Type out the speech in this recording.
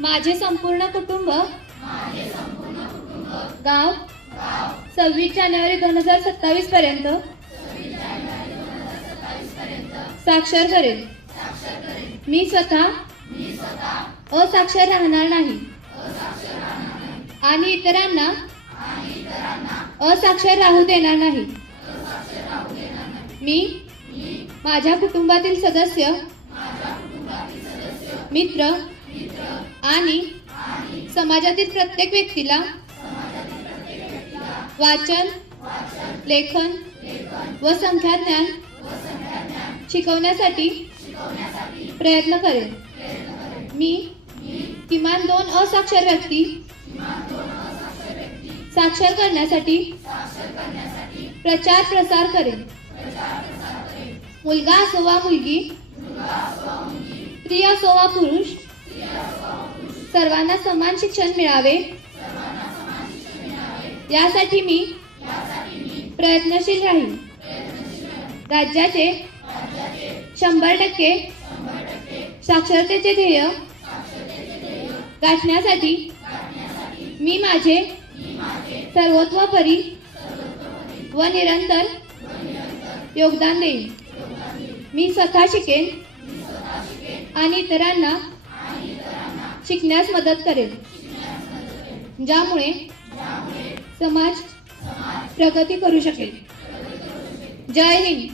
माझे संपूर्ण कुटुंब गाव 26 जानेवारी 2027 पर्यंत साक्षर करेल। मी स्वतः असाक्षर राहणार नाही आणि इतरांना असाक्षर राहू देणार नाही। मी माझ्या कुटुंबातील सदस्य, मित्र आणि समाजातील प्रत्येक व्यक्तीला वाचन, लेखन व संख्याज्ञान शिकवण्यासाठी प्रयत्न करेन। मी किमान 2 असाक्षर व्यक्ती साक्षर करण्यासाठी प्रचार प्रसार करेन। मुलगा असो वा मुलगी, स्त्री असो वा पुरुष, सर्वांना समान शिक्षण मिळावे यासाठी मी प्रयत्नशील राहीन। राज्याचे 100% साक्षरतेचे ध्येय गाठण्यासाठी मी माझे सर्वतोपरी व निरंतर योगदान देईन। मी स्वतः शिकेन आणि इतरांना शिकण्यास मदत करेन, ज्यामुळे समाज प्रगती करू शकेल। जय हिंद।